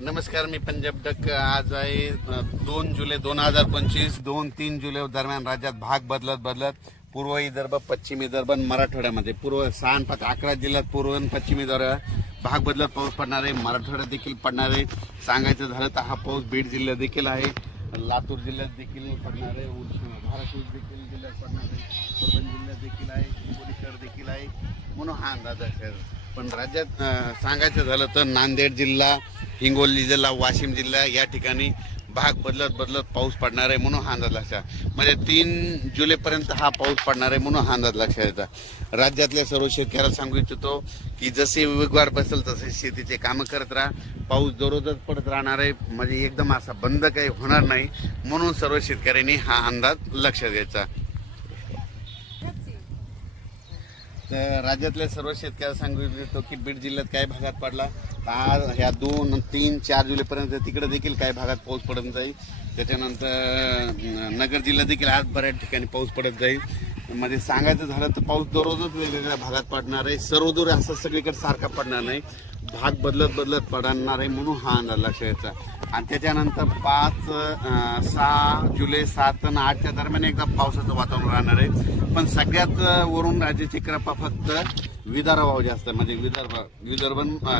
नमस्कार, मी पंजाब डक. आज आहे 2 जुलै 2025. 2-3 जुलै दरम्यान राज्यात भाग बदलत पूर्व विदर्भ, पश्चिम विदर्भ, मराठवाड्यामध्ये पूर्व 6-5-11 जिल्ह्यात पूर्व आणि पश्चिम विदर्भ भाग बदलत पाऊस पडणार आहे. मराठवाड्यात देखील पडणार आहे. सांगायचं झालं तर हा पाऊस बीड जिल्ह्यात देखील आहे, लातूर जिल्ह्यात देखील पडणार आहे, धाराशिव देखील जिल्ह्यात पडणार आहे, परभणी जिल्ह्यात देखील आहे, हिंगोली देखील आहे, म्हणून हा अंदाज आहे. पण राज्यात सांगायचं झालं तर नांदेड जिल्हा, हिंगोली जिल्हा, वाशिम जिल्हा या ठिकाणी भाग बदलत पाऊस पडणार आहे, म्हणून हा अंदाज लक्षात. म्हणजे 3 जुलैपर्यंत हा पाऊस पडणार आहे, म्हणून हा अंदाज लक्षात येतात. राज्यातल्या सर्व शेतकऱ्याला सांगू इच्छितो की जसे वेगवार बसेल तसे शेतीचे कामं करत राहा. पाऊस दररोजच पडत राहणार आहे, म्हणजे एकदम असा बंद काही होणार नाही, म्हणून सर्व शेतकऱ्यांनी हा अंदाज लक्षात घ्यायचा. तर राज्यातल्या सर्व शेतकऱ्याला सांगू इच्छितो की बीड जिल्ह्यात काही भागात पडला, आज ह्या 2, 3, 4 जुलैपर्यंत तिकडे देखील काही भागात पाऊस पडत जाईल. त्याच्यानंतर नगर जिल्ह्यात देखील आज बऱ्याच ठिकाणी पाऊस पडत जाईल. म्हणजे सांगायचं झालं तर पाऊस दररोजच वेगवेगळ्या भागात पडणार आहे, सर्वदूर असं सगळीकडे सारखा पडणार नाही, भाग बदलत पडणार आहे, म्हणून हा अंदाज लक्षात यायचा. आणि त्याच्यानंतर 5, 6 जुलै 7 आणि 8च्या दरम्यान एकदा पावसाचं वातावरण राहणार आहे. पण सगळ्यात वरून राज्याची कृपा फक्त विदर्भावर जास्त, म्हणजे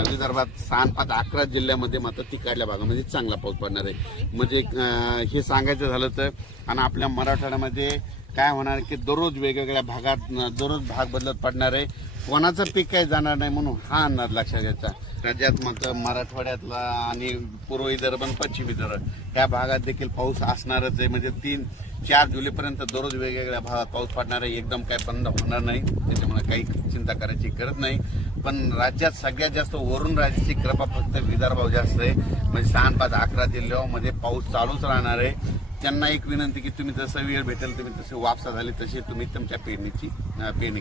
विदर्भात 6-5-11 जिल्ह्यामध्ये मात्र तिकडल्या भागामध्ये चांगला पाऊस पडणार आहे. म्हणजे हे सांगायचं झालं तर. आणि आपल्या मराठवाड्यामध्ये काय होणार की दररोज वेगवेगळ्या भागात दररोज भाग बदलत पडणार आहे, कोणाचं पीक काही जाणार नाही, म्हणून हा अंदाज लक्षात घ्यायचा. राज्यात मात्र मराठवाड्यातला आणि पूर्व विदर्भ आणि पश्चिम विदर्भ ह्या भागात देखील पाऊस असणारच आहे. म्हणजे 3-4 जुलैपर्यंत दररोज वेगवेगळ्या भागात पाऊस पडणार आहे, एकदम काय बंद होणार नाही, त्याच्यामुळे काही चिंता करायची गरज नाही. पण राज्यात सगळ्यात जास्त वरून राज्याची कृपा फक्त विदर्भावर जास्त आहे. म्हणजे 6-5-11 जिल्ह्यामध्ये पाऊस चालूच राहणार आहे. त्यांना एक विनंती की तुम्ही जसं वेळ भेटेल तुम्ही तसे वापसा झाली तशी तुम्ही तुमच्या पेरणी